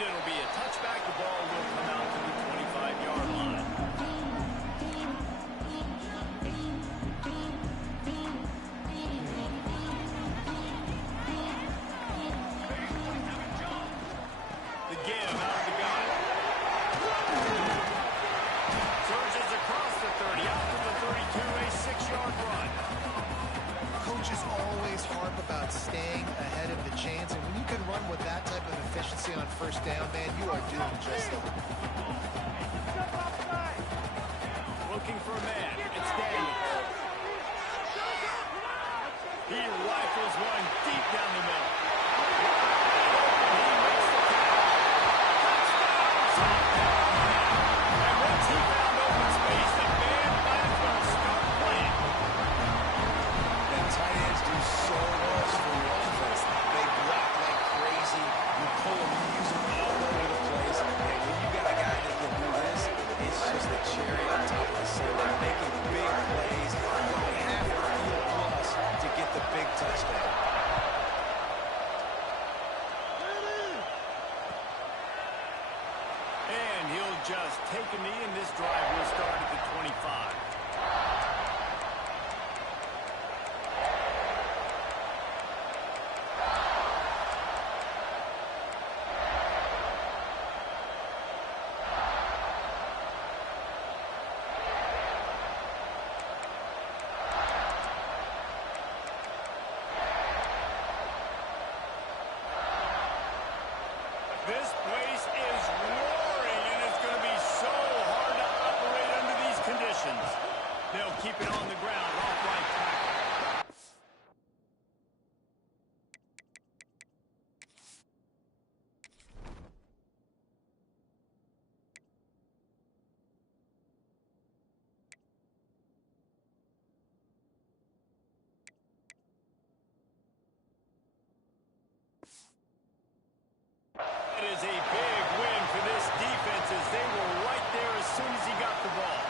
it'll be a touchback. The ball will come out to the 25-yard line. The give out of the gun. Surges across the 30, out to the 32, a 6-yard run. Coaches always harp about staying ahead of the chains, and when you can run with that type of efficiency on first down, man, you are doing just that. Looking for a man. It's Daniels. He rifles one deep down the middle. He makes the touchdown. And once he found open space, the band might as well start playing. And tight ends do so much for your offense. They block like crazy. You pull them, you use them all over the place. And when you got a guy that can do this, it's just a cherry on top of the ceiling. Making big plays, going half the field plus to get the big touchdown. And he'll just take a knee, and this drive will start at the 25. This place is roaring, and it's going to be so hard to operate under these conditions. They'll keep it on the ground, off right tackle. It is a big win for this defense as they were right there as soon as he got the ball.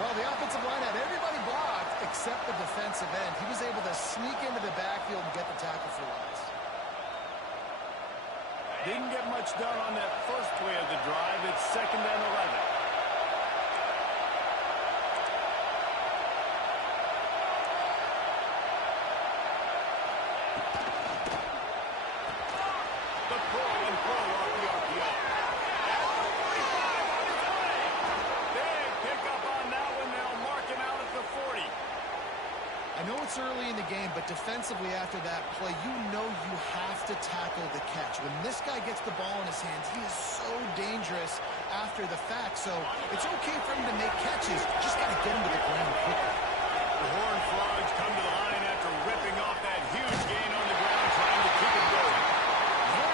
Well, the offensive line had everybody blocked except the defensive end. He was able to sneak into the backfield and get the tackle for loss. Didn't get much done on that first play of the drive. It's 2nd and 11. The pull and throw off the RPO. At the 45 on his way. Big pickup on that one. They'll mark him out at the 40. I know it's early in the game, but defensively after that play, you know you have to tackle the catch. When this guy gets the ball in his hands, he is so dangerous after the fact. So it's okay for him to make catches. Just got to get him to the ground quickly. The Horned Frogs come to the line after ripping off that huge gain on the ground, trying to keep it going.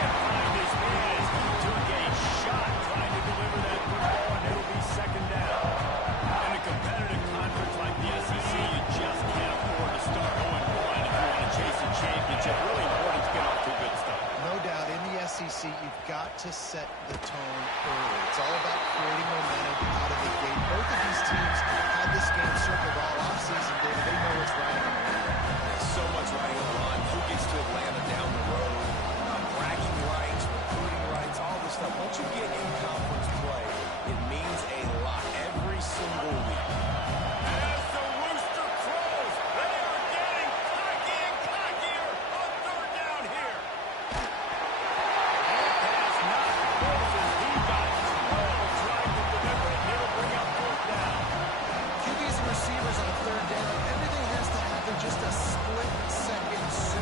Can't find his man as he took a shot trying to deliver that football, and it'll be 2nd down. In a competitive conference like the SEC, you just can't afford to start 0-1 if you want to chase a championship. Really important to get off to a good start. No doubt, in the SEC, you've got to set the tone early. It's all about creating momentum out of the gate. Both of these teams had this game circled all offseason, David. They know what's riding on the line. There's so much riding on the line. Who gets to Atlanta down the road? Bragging rights, recruiting rights, all this stuff. Once you get in conference play, it means a lot every single week. As the rooster crows, they are getting cocky and cockier on 3rd down here. That pass not close as he got 12 trying to deliver it. He'll bring up 4th down. QBs and receivers on 3rd down, everything has to happen just a split second sooner.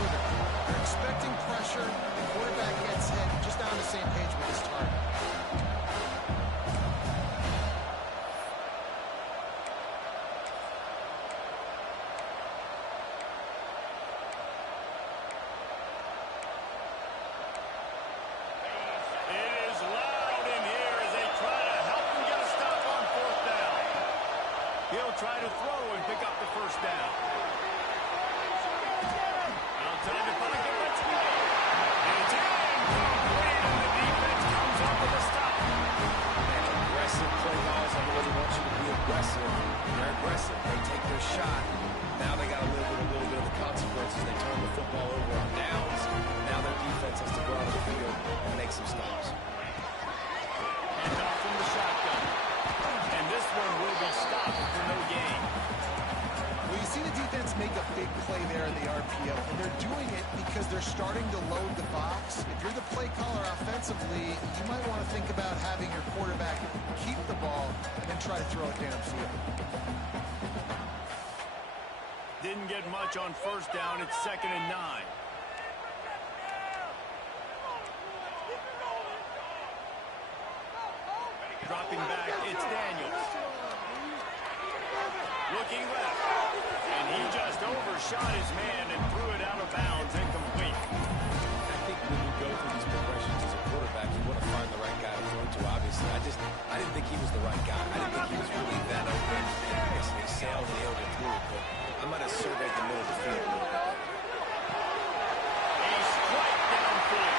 And they're doing it because they're starting to load the box. If you're the play caller offensively, you might want to think about having your quarterback keep the ball and try to throw it downfield. Didn't get much on first down. It's 2nd and 9. Dropping back, it's Daniels. Looking left. And he just overshot his man and threw it out of bounds, incomplete. I think when you go through these progressions as a quarterback, you want to find the right guy to throw to, obviously. I didn't think he was the right guy. I didn't think he was really that open. And I guess they sailed and nailed it through, but I might have surveyed the middle of the field a little bit better. A strike downfield.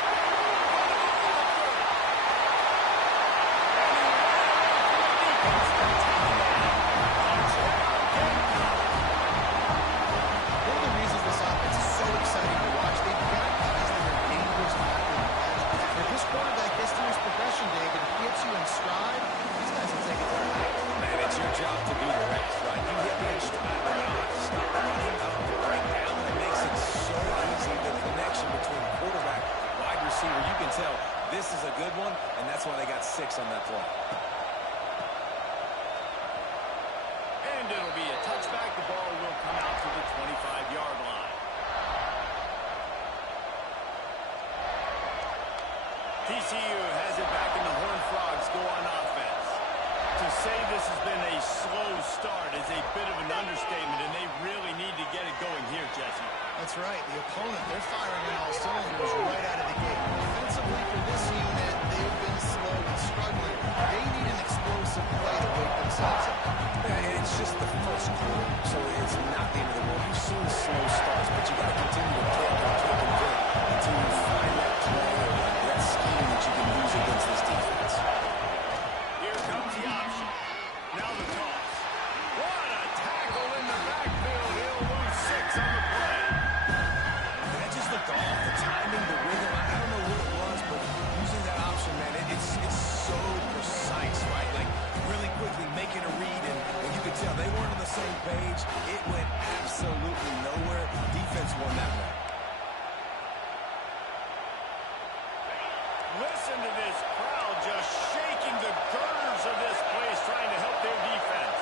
One of the reasons this offense is so exciting to watch, they've got guys that are dangerous after the catch. If this quarterback gets through his progression, David, he hits you in stride, these guys will take it to the house. Man, it's your job to be the rest, right? You hit me in stride, but not stop running out of the right now. It makes it so easy, the connection between quarterback, wide receiver. You can tell this is a good one, and that's why they got 6 on that play. And it'll be a touchback. The ball will come out to the 25-yard line. TCU has it back in the Horned Frogs go on offense. To say this has been a slow start is a bit of an understatement, and they really need to get it going here, Jesse. That's right. The opponent, they're firing on all cylinders right out of the gate. Offensively for this unit, they've been slow and struggling. They need an explosive play to wake themselves up. Yeah, and it's just the first quarter, so it's not the end of the world. You've seen slow starts, but you got to continue to kick and kick until you find that play or that scheme that you can use against this defense. Here comes the option. Now the toss. What a tackle in the backfield. He'll lose 6 on the play. And that just looked off. The timing, the rhythm, I don't know what it was, but using that option, man, it's so precise, right? Like, really quickly making a read, and you could tell they weren't on the same page. It went absolutely nowhere. Defense won that one. Listen to this crowd just shaking the girders of this place, trying to help their defense.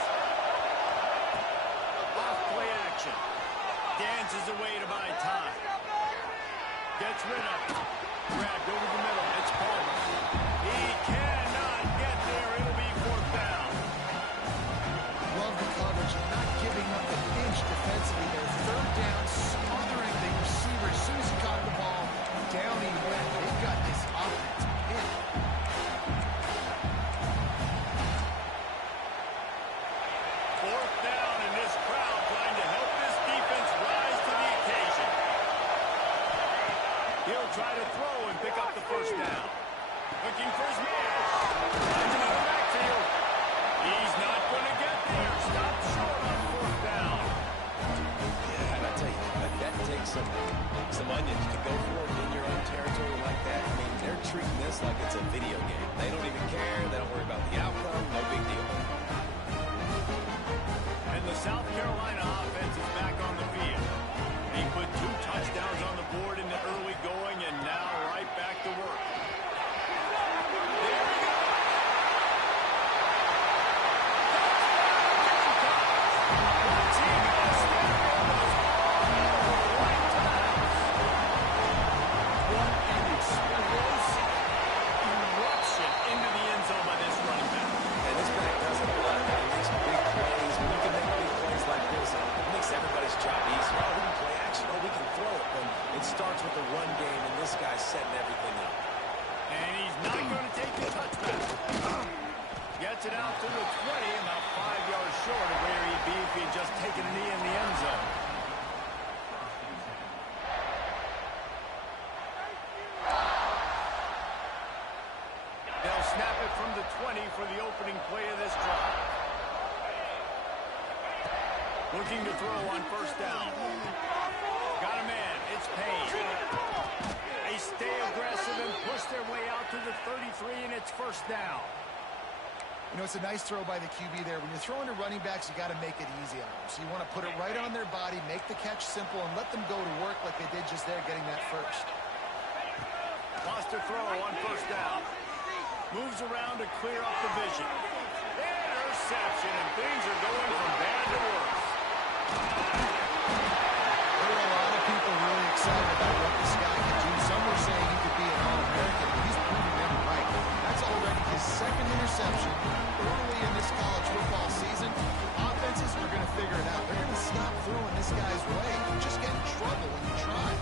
Off-play action. Dances away to buy time. Gets rid of it. Grabbed over the middle. It's Palmer. He cannot get there. It'll be 4th down. Love the coverage and not giving up an inch defensively. They're 3rd down, smothering the receiver. As soon as he caught the ball, down he went. They've got this offense pinned. 4th down, and this crowd trying to help this defense rise to the occasion. He'll try to throw and pick up the 1st down. Looking for his man. Finds him in the backfield. He's not going to get there. Stop short on 4th down. Yeah, and I tell you, that takes some onions to go for it in your own territory like that. I mean, they're treating this like it's a video game. They don't even care. They don't worry about the outcome. No big deal. And the South Carolina offense is back on the field. He put 2 touchdowns on the board in the early going, and now right back to work. There we go. What an explosive eruption into the end zone by this running back. And this back does it a lot. He makes big plays. When you can make big plays like this, it makes everybody's job easier. Oh, we can play action. Oh, we can throw it. But it starts with the run game, and this guy's setting everything up. And he's not going to take the touchback. Gets it out to the 20, about 5 yards short of where he'd be if he'd just taken a knee in the end zone. They'll snap it from the 20 for the opening play of this drive. Looking to throw on 1st down. Got a man. It's Payne. They stay aggressive and push their way out to the 33, and it's 1st down. You know, it's a nice throw by the QB there. When you're throwing to running backs, you got to make it easy on them. So you want to put it right on their body, make the catch simple, and let them go to work like they did just there getting that first. Lost a throw on first down. Moves around to clear up the vision. Interception, and things are going from bad to worse. There were a lot of people really excited about what this guy could do. Some were saying he could be an All-American, and he's proving them right. That's already his second interception early in this college football season. Offenses are going to figure it out. They're going to stop throwing this guy's way. You just get in trouble when you try.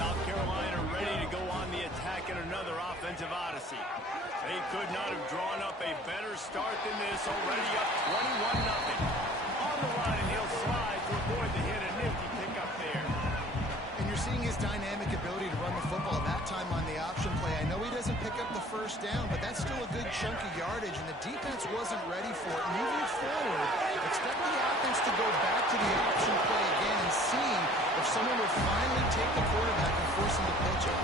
South Carolina ready to go on the attack in another offensive odyssey. They could not have drawn up a better start than this, already up 21-0. On the line, and he'll slide to avoid the hit. A nifty pickup there. And you're seeing his dynamic ability to run the football that time on the option play. I know he doesn't pick up the first down, but that's still a good chunk of yardage, and the defense wasn't ready for it. Moving forward, expect the offense to go back to the option play again and see if someone would finally take the quarterback and force him to pitch it.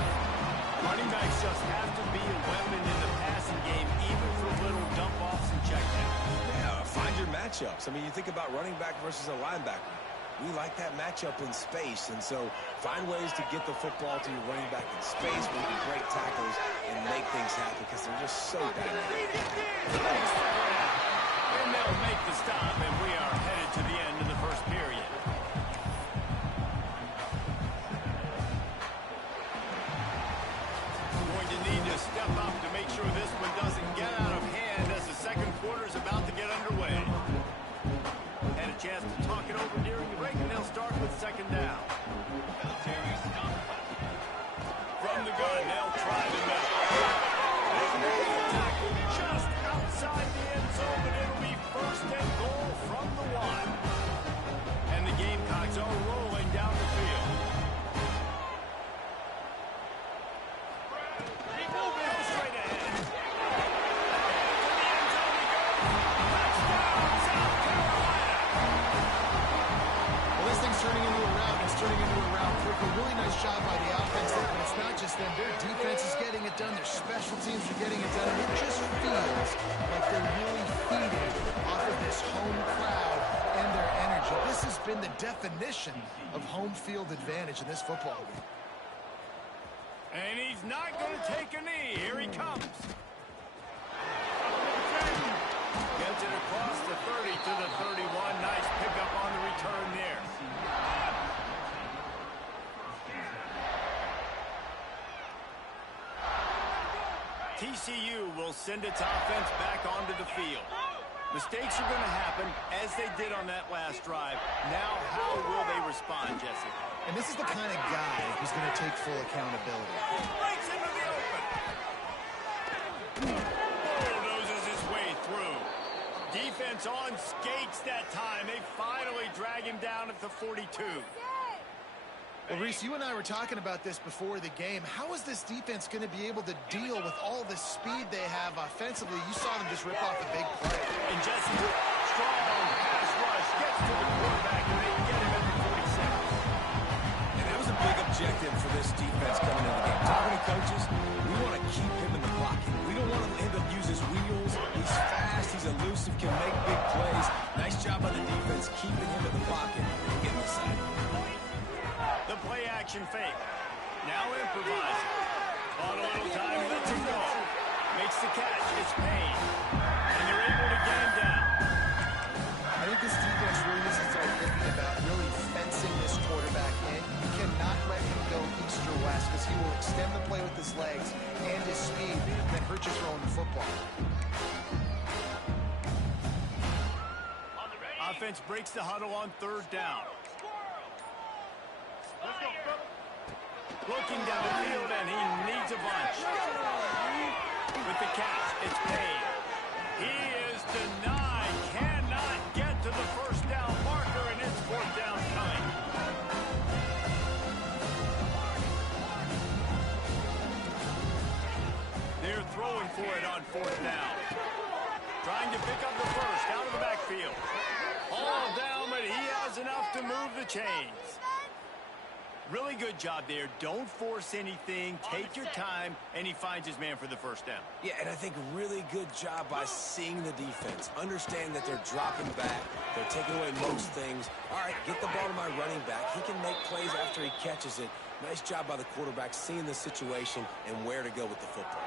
Running backs just have to be a weapon in the passing game, even for little dump-offs and checkdowns. Yeah, find your matchups. I mean, you think about running back versus a linebacker. We like that matchup in space, and so find ways to get the football to your running back in space where you can break tackles and make things happen because they're just so dynamic. And they'll make the stop, and we are headed to the end of the first period. Going to need to step up to make sure this one doesn't get out of hand as the second quarter is about to get underway. Had a chance to talk it over during the break, and they'll start with second down. From the gun, they'll try the middle. They made the tackle just outside the end zone, but it'll be first and goal from the one. And the Gamecocks are rolling down the field. Go straight ahead. To the end zone he goes. Touchdown, South Carolina. Well, this thing's turning into a rout, and it's turning into a rout quickly. Really nice job by the offense there, but it's not just them. Their defense is getting it done. Their special teams are getting it done. And it just feels like they're really feeding off of this home crowd and their energy. This has been the definition of home field advantage in this football game. And he's not going to take a knee. Here he comes. Gets it across the 30 to the 31. Nice pickup on the return there. TCU will send its offense back onto the field. Mistakes are going to happen, as they did on that last drive. Now, how will they respond, Jesse? And this is the kind of guy who's going to take full accountability. Breaks into the open. Bulldozes his way through. Defense on skates that time. They finally drag him down at the 42. Well, Reese, you and I were talking about this before the game. How is this defense going to be able to deal with all the speed they have offensively? You saw them just rip off a big play. And Jesse, strong pass rush gets to the quarterback, and they get him at the 46. And that was a big objective for this defense coming into the game. Talking to coaches, we want to keep him in the pocket. We don't want him to use his wheels. He's fast, he's elusive, can make big plays. Nice job by the defense keeping him in the pocket and getting the sack. The play action fake. Now improvising. On a little time, lets him go. Makes the catch. It's Payne. And they're able to get him down. I think this defense really needs to start thinking about really fencing this quarterback in. You cannot let him go east or west because he will extend the play with his legs and his speed that hurt you throwing the football. Offense breaks the huddle on third down. Looking downfield, and he needs a bunch. With the catch, it's Payne. He is denied. Cannot get to the first down marker, and it's fourth down coming. They're throwing for it on fourth down. Trying to pick up the first out of the backfield. All down, but he has enough to move the chains. Really good job there. Don't force anything. Take your time, and he finds his man for the first down. Yeah, and I think really good job by seeing the defense, understanding that they're dropping back, they're taking away most things. All right, get the ball to my running back. He can make plays after he catches it. Nice job by the quarterback seeing the situation and where to go with the football.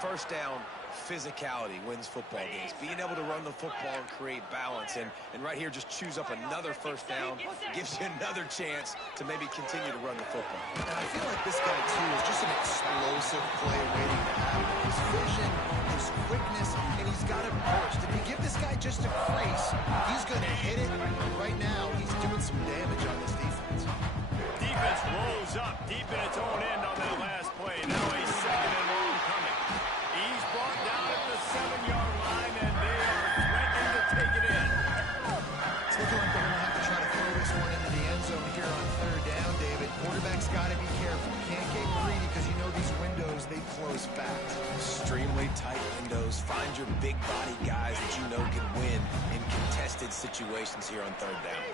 First down, physicality wins football games. Being able to run the football and create balance. And right here, just choose up another first down. Gives you another chance to maybe continue to run the football. And I feel like this guy, too, is just an explosive play waiting to happen. His vision, his quickness, and he's got a burst. If you give this guy just a crease, he's going to hit it. Right now, he's doing some damage on this defense. Defense rolls up deep in its own end on that last play. Now a second and long coming. He's brought down at the 7-yard line, and they are threatening to take it in. It's looking like they're going to have to try to throw this one into the end zone here on third down, David. Quarterback's got to be careful. Can't get greedy because you know these windows, they close fast. Extremely tight windows. Find your big body guys that you know can win in contested situations here on third down.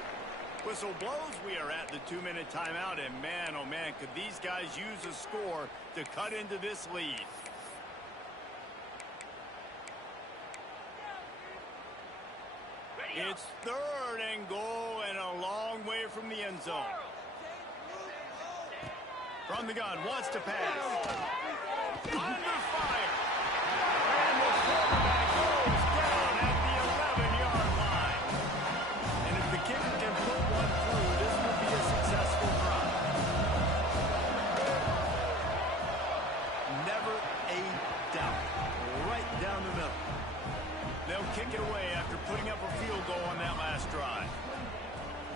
Whistle blows. We are at the 2-minute timeout, and man, oh man, could these guys use a score to cut into this lead. It's third and goal and a long way from the end zone. From the gun, wants to pass. Under fire. And the quarterback goes down at the 11-yard line. And if the kicker can put one through, this will be a successful drive. Never a doubt. Right down the middle. They'll kick it away after putting up a field goal on that last drive.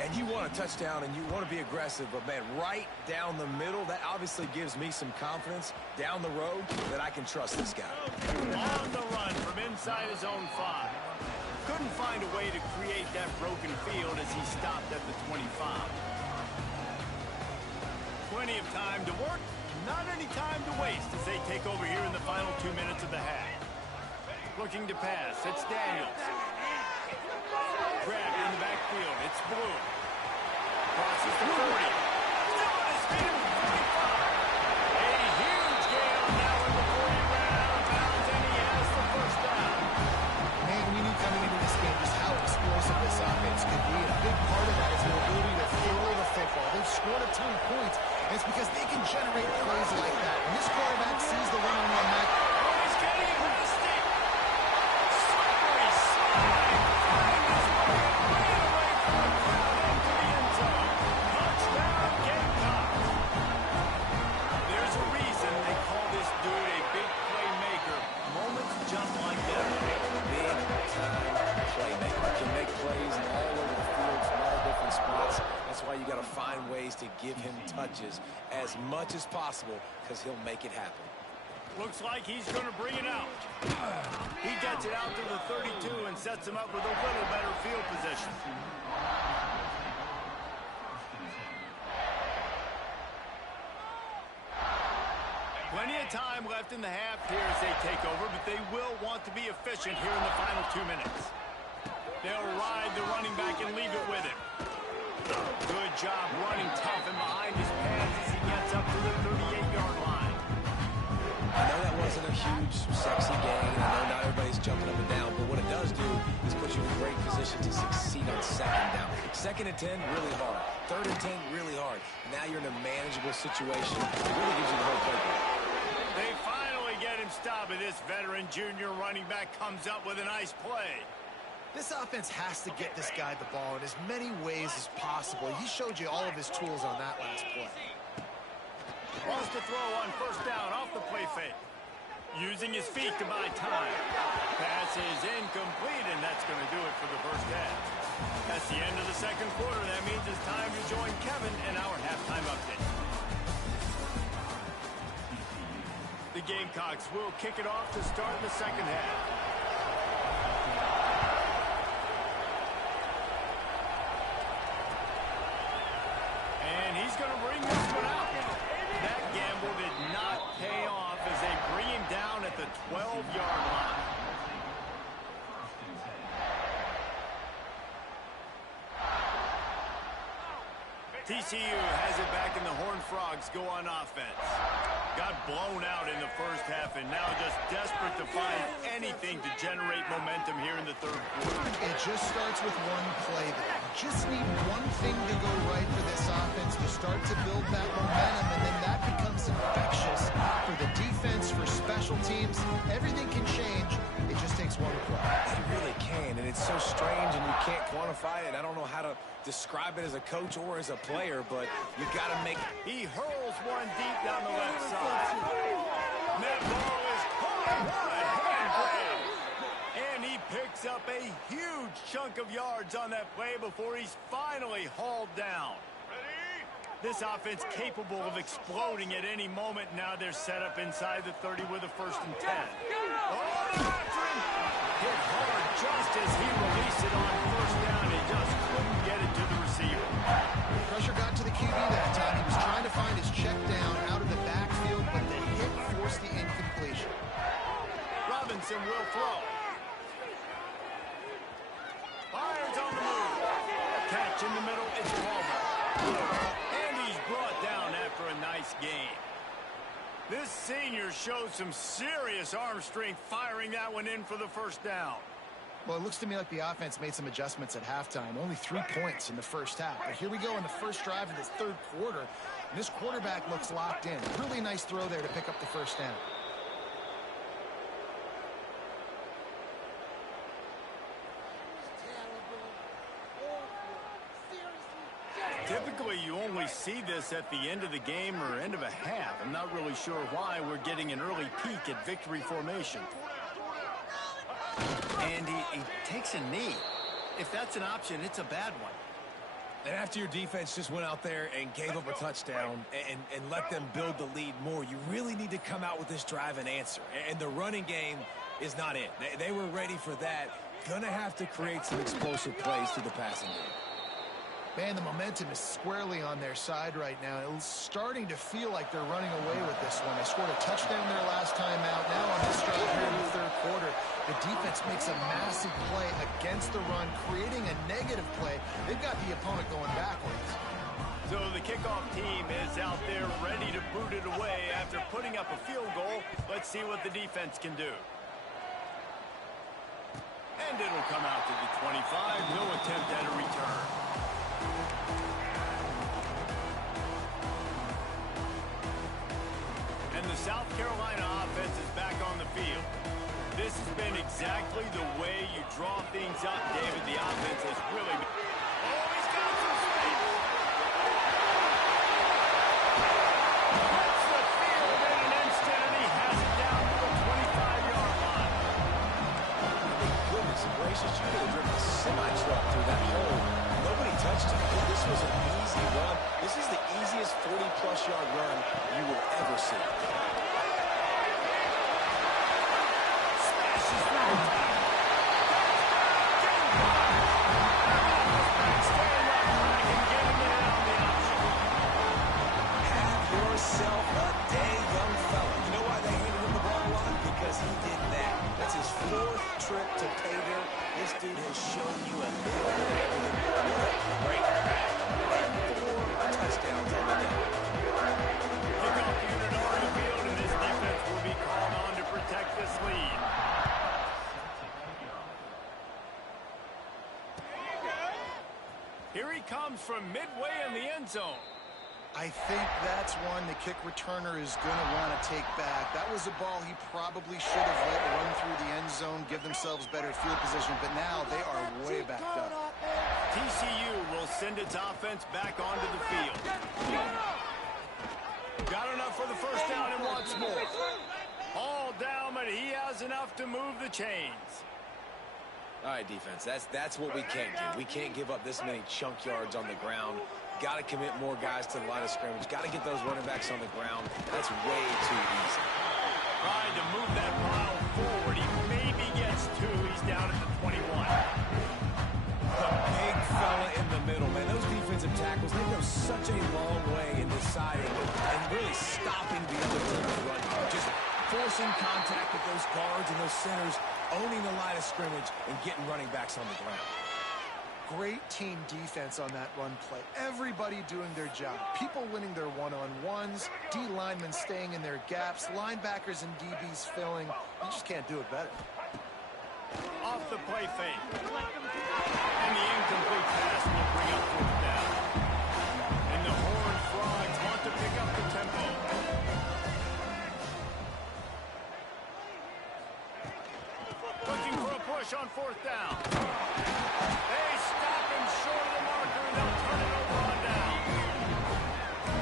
And you want a touchdown and you want to be aggressive, but man, right down the middle, that obviously gives me some confidence down the road that I can trust this guy. On the run from inside his own 5. Couldn't find a way to create that broken field as he stopped at the 25. Plenty of time to work, not any time to waste as they take over here in the final 2 minutes of the half. Looking to pass, it's Daniels. Grabbed in the backfield, it's Blue. Crosses the 40. Still on his feet at the 45. A huge gain on that one before he ran out of bounds, and he has the first down. Man, we knew coming into this game just how explosive this offense could be. A big part of that is their ability to throw the football. They've scored a ton of points, and it's because they can generate plays like that. When this quarterback sees the one-on-one match, He's getting aggressive. Slippery slide. Finds his way right away from the crowd into the end zone. Touchdown, Gamecocks. There's a reason they call this dude a big playmaker. Moments just like that. Big-time playmaker. Can make plays all over the field from all different spots. That's why you got to find ways to give him touches as much as possible because he'll make it happen. Looks like he's going to bring it out. He gets it out to the 32 and sets him up with a little better field position. Plenty of time left in the half here as they take over, but they will want to be efficient here in the final 2 minutes. They'll ride the running back and leave it with him. Good job running tough and behind his pads as he gets up to the 38-yard line. I know that wasn't a huge, sexy gain. I know not everybody's jumping up and down, but what it does do is put you in great position to succeed on second down. Second and 10, really hard. Third and 10, really hard. Now you're in a manageable situation. It really gives you the whole playbook. They finally get him stopped, and this veteran junior running back comes up with a nice play. this offense has to get this guy the ball in as many ways as possible. He showed you all of his tools on that last play. Wants to throw on first down off the play fake. Using his feet to buy time. Pass is incomplete, and that's going to do it for the first half. That's the end of the second quarter. That means it's time to join Kevin in our halftime update. The Gamecocks will kick it off to start the second half. And he's going to bring this one out. That gamble did not pay off as they bring him down at the 12-yard line. TCU has it back, and the Horned Frogs go on offense. Got blown out in the first half, and now just desperate to find anything to generate momentum here in the third quarter. It just starts with one play there. You just need one thing to go right for this offense to start to build that momentum, and then that becomes infectious for the defense, for special teams. Everything can change. It just takes one play. It really can, and it's so strange, and you can't quantify it. I don't know how to describe it as a coach or as a player, but you got to make... He hurls one deep down the left side. And that ball is caught. What a hand grab. And he picks up a huge chunk of yards on that play before he's finally hauled down. This offense capable of exploding at any moment. Now they're set up inside the 30 with a 1st and 10. Oh, after him. Hit hard just as he released it on 1st down. He just couldn't get it to the receiver. Pressure got to the QB that time. He was trying to find his check down out of the backfield, but the hit forced the incompletion. Robinson will throw. Fires on the move. Catch in the middle. It's Palmer. And he's brought down after a nice game. This senior showed some serious arm strength firing that one in for the 1st down. Well, it looks to me like the offense made some adjustments at halftime. Only 3 points in the first half. But here we go in the first drive of this third quarter. And this quarterback looks locked in. Really nice throw there to pick up the 1st down. Typically, you only see this at the end of the game or end of a half. I'm not really sure why we're getting an early peek at victory formation. And he takes a knee. If that's an option, it's a bad one. And after your defense just went out there and gave up a touchdown and let them build the lead more, you really need to come out with this drive and answer. And the running game is not it. They were ready for that. Gonna have to create some explosive plays through the passing game. Man, the momentum is squarely on their side right now. It's starting to feel like they're running away with this one. They scored a touchdown their last time out. Now on this drive here in the third quarter, the defense makes a massive play against the run, creating a negative play. They've got the opponent going backwards. So the kickoff team is out there ready to boot it away after putting up a field goal. Let's see what the defense can do. And it'll come out to the 25. No attempt at a return. And the South Carolina offense is back on the field. This has been exactly the way you draw things up, David. The offense has really been... Oh, he's got some space. Hits the field in an instant, and he has it down to the 25-yard line. Goodness gracious, you could have driven a semi-truck through that hole. Nobody touched him. This was an easy run. This is the easiest 40-plus yard run you will ever see. Smashes through the top. Stand up back and get him in on the option. Have yourself a day, young fella. You know why they handed him the ball a lot? Because he did that. That's his 4th trip to pay dirt. This dude has shown you a little bit of everything. Great back. 4 touchdowns on the day. Kickoff unit on the field, and this defense will be called on to protect this lead. Here he comes from midway in the end zone. I think that's one the kick returner is going to want to take back. That was a ball he probably should have let run through the end zone, give themselves better field position, but now they are way backed up. TCU will send its offense back onto the field. Got enough for the 1st down and wants more. All down, but he has enough to move the chains. All right, defense, that's what we can't do. We can't give up this many chunk yards on the ground. Got to commit more guys to the line of scrimmage. Got to get those running backs on the ground. That's way too easy. Trying to move that pile forward. He maybe gets 2. He's down at the 21. The big fella in the middle, man. Those defensive tackles, they go such a long way in deciding and really stopping the other team's run. Just forcing contact with those guards and those centers, owning the line of scrimmage and getting running backs on the ground. great team defense on that run play. Everybody doing their job. People winning their one-on-ones, D linemen staying in their gaps, linebackers and DBs filling. You just can't do it better. Off the play fake. And the incomplete pass will bring up fourth down. And the Horned Frogs want to pick up the tempo. Looking for a push on fourth down. They stop him short of the marker, and they'll turn it over on down.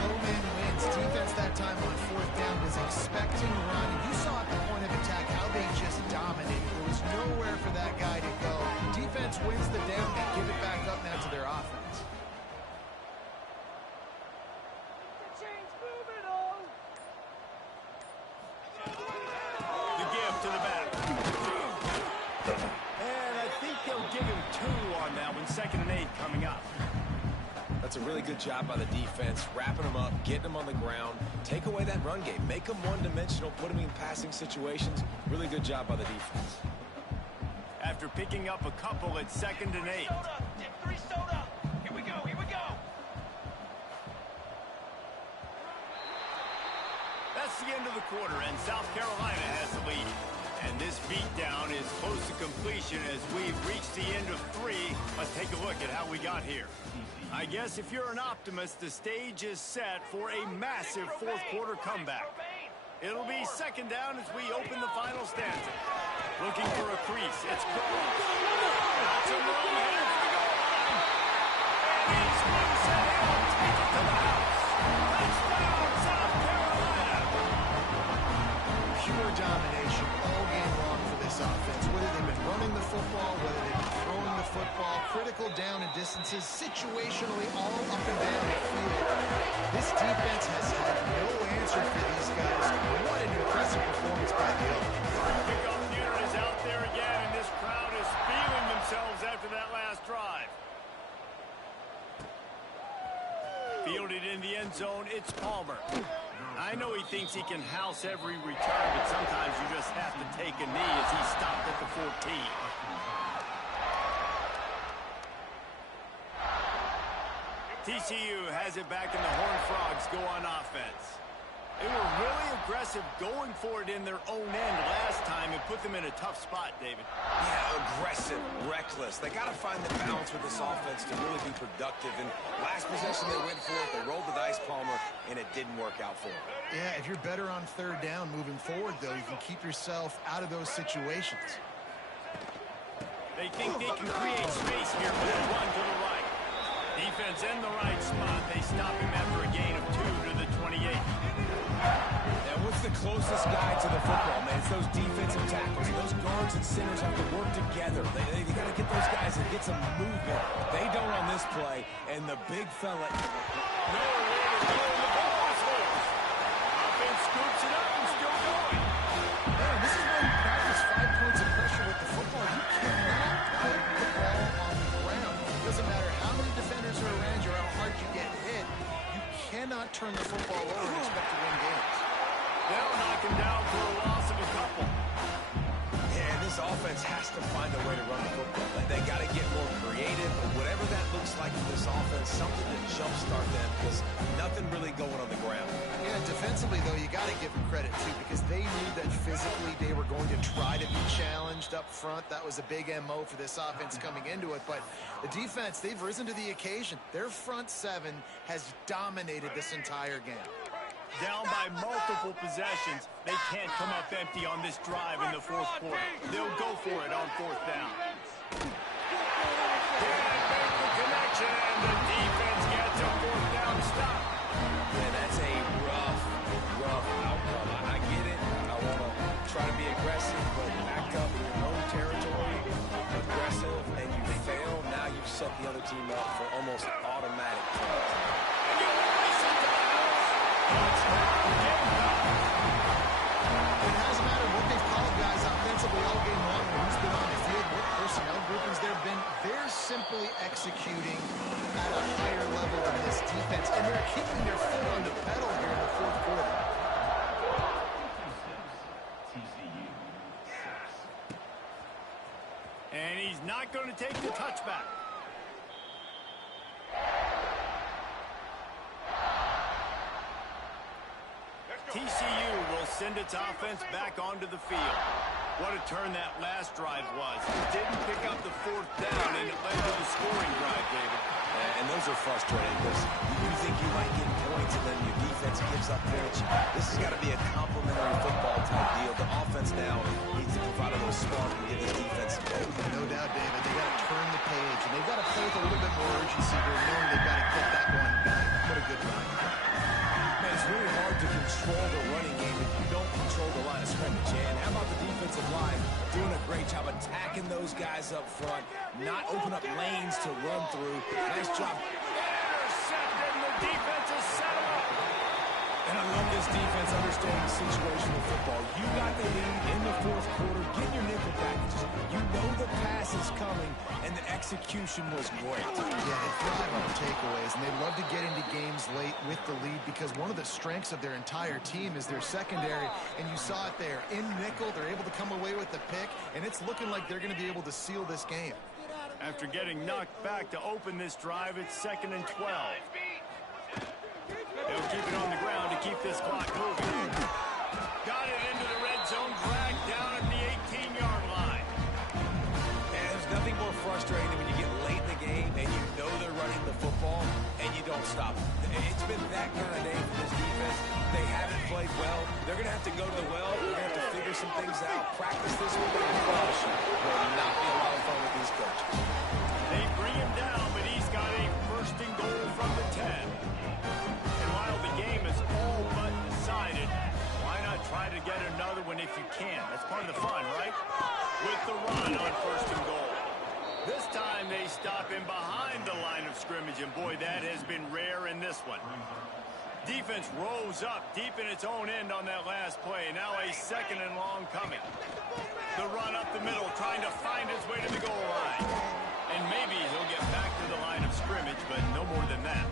No man wins. Defense that time on fourth down was expecting run. You saw at the point of attack how they just dominated. There was nowhere for that guy to go. Defense wins the down. They give it back up now to their offense. The give to the back. And I think they'll give him 2 on that one. 2nd and 8 coming up. That's a really good job by the defense, wrapping them up, getting them on the ground, take away that run game, make them one-dimensional, put them in passing situations. Really good job by the defense. After picking up a couple at 2nd and 8. Dip 3 soda. Here we go, here we go. That's the end of the quarter, and South Carolina has the lead. And this beatdown is close to completion as we've reached the end of 3. Let's take a look at how we got here. I guess if you're an optimist, the stage is set for a massive fourth quarter comeback. It'll be 2nd down as we open the final stanza. Looking for a crease. It's gone. That's a long header to the goal line. And he's loose and he'll take it to the house. Touchdown, South Carolina. Pure domination all game long for this offense. Whether they've been running the football, whether they've been throwing the football, critical down and distances, situationally all up and down the field. This defense has had no answer for these guys. What an impressive performance by the offense. Kickoff unit is out there again, and this crowd is feeling themselves after that last drive. Fielded in the end zone, it's Palmer. I know he thinks he can house every return, but sometimes you just have to take a knee as he stopped at the 14. TCU has it back, and the Horned Frogs go on offense. They were really aggressive going for it in their own end last time and put them in a tough spot, David. Yeah, aggressive, reckless. They got to find the balance with this offense to really be productive. And last possession they went for it, they rolled the dice, Palmer, and it didn't work out for them. Yeah, if you're better on 3rd down moving forward, though, you can keep yourself out of those situations. They think they can create space here with a run to the right. Defense in the right spot. They stop him after a gain of 2 to the 28. Now, what's the closest guy to the football, man? It's those defensive tackles. Those guards and centers have to work together. They got to get those guys and get some movement. They don't on this play, and the big fella. Nowhere to go. The ball is loose. Offense scoops it up and still going. Man, this is why you practice 5 points of pressure with the football. You cannot put the ball on the ground. It doesn't matter how many defenders are around you or how hard you get hit. You cannot turn the football over and expect to win games. They'll knock him down for a loss of a couple. Yeah, this offense has to find a way to run the football. They got to get more creative, or whatever that looks like for this offense, something to jumpstart them, because nothing really going on the ground. Yeah, defensively, though, you got to give them credit, too, because they knew that physically they were going to try to be challenged up front. That was a big MO for this offense coming into it. But the defense, they've risen to the occasion. Their front 7 has dominated this entire game. Down by multiple possessions, they can't come up empty on this drive in the fourth quarter. They'll go for it on 4th down. Can't make the connection, and the defense gets a 4th down stop. Man, that's a rough outcome. I get it. I want to try to be aggressive, but back up in your own territory, aggressive, and you fail. Now you've set the other team up for almost automatic points. And you race it to the house. It hasn't mattered what they've called guys offensively all game long and who's been on the field, what personnel groupings there have been. They're simply executing at a higher level than this defense, and they're keeping their foot on the pedal here in the fourth quarter. And he's not going to take the touchback. TCU will send its offense back onto the field. What a turn that last drive was. It didn't pick up the fourth down, and it led to the scoring drive, David. And those are frustrating because you think you might get points and then your defense gives up points. This has got to be a complementary football type deal. The offense now needs to provide a little spark and give this defense some hope. No doubt, David. They've got to turn the page, and they've got to play with a little bit more urgency here, knowing they've got to get that one back. What a good drive. Man, it's really hard to control the running game if you don't control the line of scrimmage. And how about the defensive line doing a great job attacking those guys up front, not open up lanes to run through. Nice job. Intercepted, and the defense has set him up. And I love this defense understanding situational football. You got the lead in the fourth quarter. Get your nickel packages. You know the pass is coming, and the execution was great. Yeah, they thrive on takeaways, and they love to get into games late with the lead because one of the strengths of their entire team is their secondary, and you saw it there. In nickel, they're able to come away with the pick, and it's looking like they're going to be able to seal this game. After getting knocked back to open this drive, it's 2nd and 12. They'll keep it on the ground to keep this clock moving. Got it into the red zone, dragged down at the 18-yard line. And there's nothing more frustrating than when you get late in the game and you know they're running the football and you don't stop them. It's been that kind of day for this defense. They haven't played well. They're going to have to go to the well. They're going to have to figure some things out, practice this week. I promise you, it will not be a lot of fun with these coaches. They bring him down, but he's got a 1st and goal from the 10. And while the game is all but decided, why not try to get another one if you can? That's part of the fun, right? With the run on 1st and goal. This time they stop him behind the line of scrimmage, and boy, that has been rare in this one. Defense rose up deep in its own end on that last play. Now a 2nd and long coming. The run up the middle, trying to find his way to the goal line. And maybe he'll get back to the line of scrimmage, but no more than that.